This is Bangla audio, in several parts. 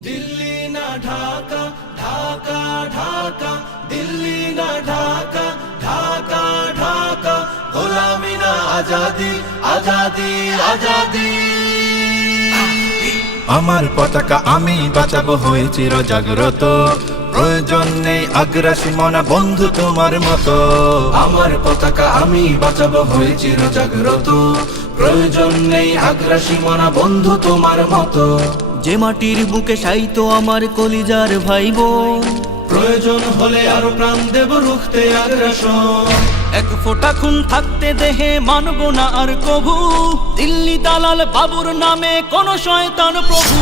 दिल्ली ना ढाका ढाका ढाका दिल्ली ना ढाका ढाका ढाका গোলামি না আজাদি আজাদি আজাদি আমার পতাকা আমি বাঁচাবো হয়ে চির জাগ্রত প্রয়োজন নেই আগ্রাসী মনা বন্ধু তোমার মতো আমার পতাকা আমি বাঁচাবো হয়ে চির জাগ্রত প্রয়োজন নেই আগ্রাসী মনা বন্ধু তোমার মতো যে মাটির বুকে সাইতো আমার কলিজার ভাই বোন প্রয়োজন হলে আরো প্রাণ দেব রুখতে আগ্রাসন এক ফোঁটা খুন থাকতে দেহে মানব না আর কভু দিল্লি দালাল বাবুর নামে কোন শয়তান প্রভু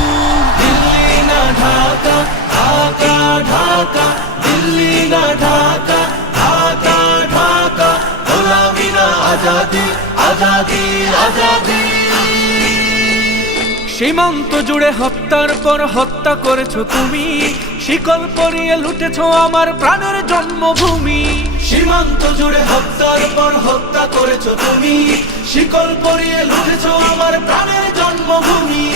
দিল্লি না ঢাকা ঢাকা ঢাকা দিল্লি না ঢাকা ঢাকা ঢাকা গোলামি না আজাদি আজাদি আজাদি সীমান্ত জুড়ে হত্যার পর হত্যা করেছো তুমি শিকল পরিয়ে লুটেছো আমার প্রাণের জন্মভূমি সীমান্ত জুড়ে হত্যার পর হত্যা করেছো তুমি শিকল পরিয়ে লুটেছো আমার প্রাণের জন্মভূমি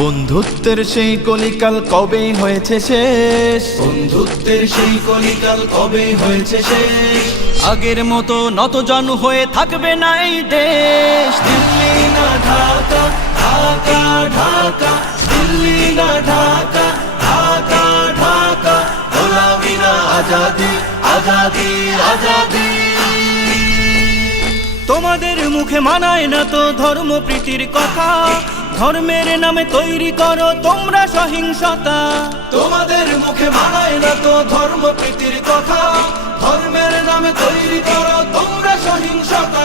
বন্ধুত্বের সেই কলিকাল কবে হয়েছে শেষ বন্ধুত্বের সেই কলিকাল কবে হয়েছে শেষ আগের মতো নতজানু হয়ে থাকবে না এই দেশ দিল্লি না ঢাকা ঢাকা ঢাকা দিল্লি না ঢাকা ঢাকা ঢাকা গোলামি না আজাদি আজাদি আজাদি তোমাদের মুখে মানায় না তো ধর্ম প্রীতির কথা ধর্মের নামে তৈরি করো তোমরা সহিংসতা তোমাদের মুখে মানায় না তো ধর্ম প্রীতির কথা ধর্মের নামে তৈরি করো তোমরা সহিংসতা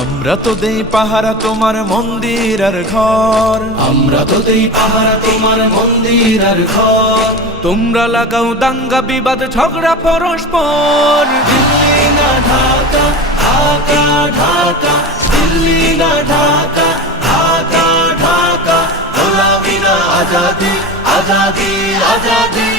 আমরা তো দেই পাহারা তোমার মন্দির আর ঘর আমরা তো দেই পাহারা তোমার মন্দির আর ঘর তোমরা লাগাও দাঙ্গা বিবাদ ঝগড়া পরস্পর দিল্লি না ঢাকা ঢাকা ঢাকা দিল্লি না ঢাকা ঢাকা ঢাকা গোলামি না আজাদি আজাদি আজাদি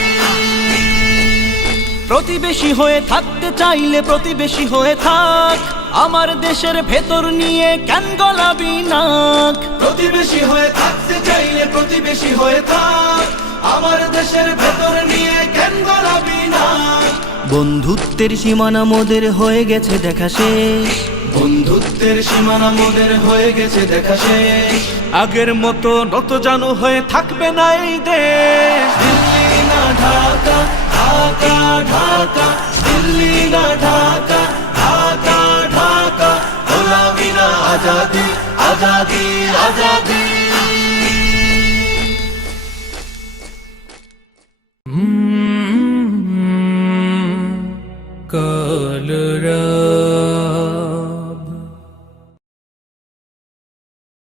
প্রতিবেশী হয়ে থাকতে চাইলে প্রতিবেশী হয়ে থাক আমার দেশের ভেতর নিয়ে কেন গলাবি নাক প্রতিবেশী হয়ে থাকতে চাইলে প্রতিবেশী হয়ে থাক আমার দেশের ভেতর নিয়ে কেন গলাবি না বন্ধুত্বের সীমানা মোদের হয়ে গেছে দেখা শেষ বন্ধুত্বের সীমানা মোদের হয়ে গেছে দেখা শেষ আগের মতো নতজানু হয়ে থাকবে না এই দেশ দিল্লি না ঢাকা ঢাকা ঢাকা দিল্লি না ঢাকা ঢাকা ঢাকা গোলামি না আজাদি আজাদি আজাদি কাল